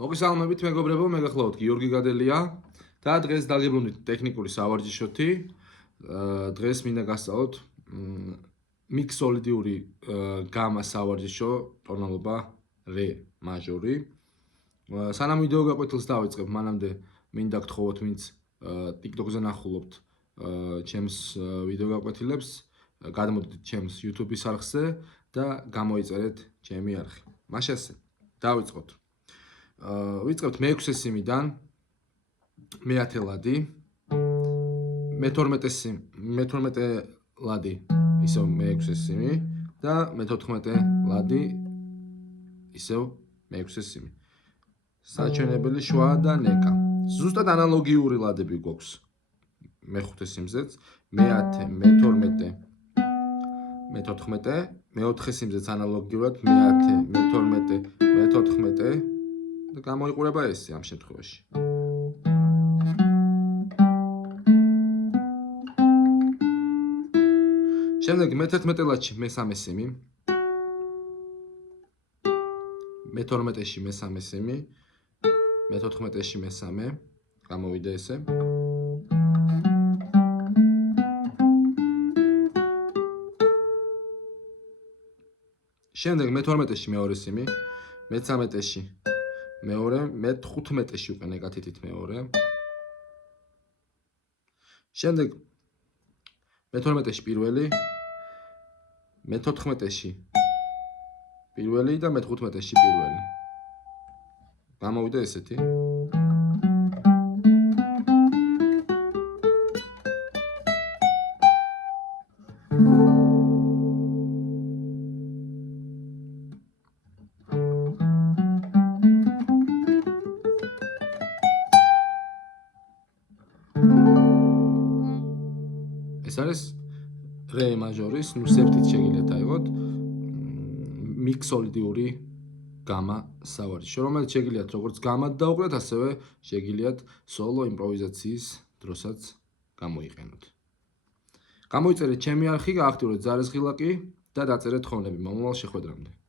მოგესალმებით მეგობრებო, მე გახლავთ გიორგი გადელია და დღეს დაგიბრუნდით ტექნიკური სავარჯიშოთი. დღეს მინდა გასწავლოთ მიქსოლიდიური გამა სავარჯიშო ტონალობა რე მაჟორი. სანამ ვიდეო გაკვეთილს დავიწყებ, მანამდე მინდა გთხოვოთ, ვინც TikTok-ზე ნახულობთ ჩემს ვიდეო გაკვეთილებს, გადმოდით ჩემს YouTube-ის არხზე და გამოიწერეთ ჩემი არხი. მაშინ ასე, დავიწყოთ. ვიწყებთ მე-6 სიმიდან, მე-10 ლადი, მე-12 ლადი, ისევ მე-6 სიმი და მე-14 ლადი, ისევ მე-6 სიმი. საჩვენებელი შვა და ნეკა. ზუსტად ანალოგიური ლადები გვაქვს მე-5 სიმზეც, მე-10, მე-12, მე-14, მე-4 სიმზეც ანალოგიურად, მე-10, მე-12, მე-14 და გამოიყურება ესე ამ შემთხვევაში. შემდეგ მე-11 ლადში მე-3 სიმი, მე-12-ში მე-3 სიმი, მე-14-ში მე-3, გამოვიდა ესე. შემდეგ მე-12-ში მე-2 სიმი, მე-13-ში მეორე, მე-15-ში უკვე ნეგატივით მეორე. შემდეგ მე-12-ში პირველი, მე-14-ში პირველი და მე-15-ში პირველი. გამოვიდა ესეთი. ეს არის რე მაჟორის, სეფტით შეგიძლიათ აიღოთ მიქსოლიდიური გამა სავარჯიშო, რომელიც შეგიძლიათ როგორც გამად დაუყრათ, ასევე შეგიძლიათ სოლო იმპროვიზაციის დროსაც გამოიყენოთ. გამოიწერეთ ჩემი არხი, გააქტიურეთ ზარისხილაკი და დაწერეთ თხოვნები მომავალ შეხვედრამდე.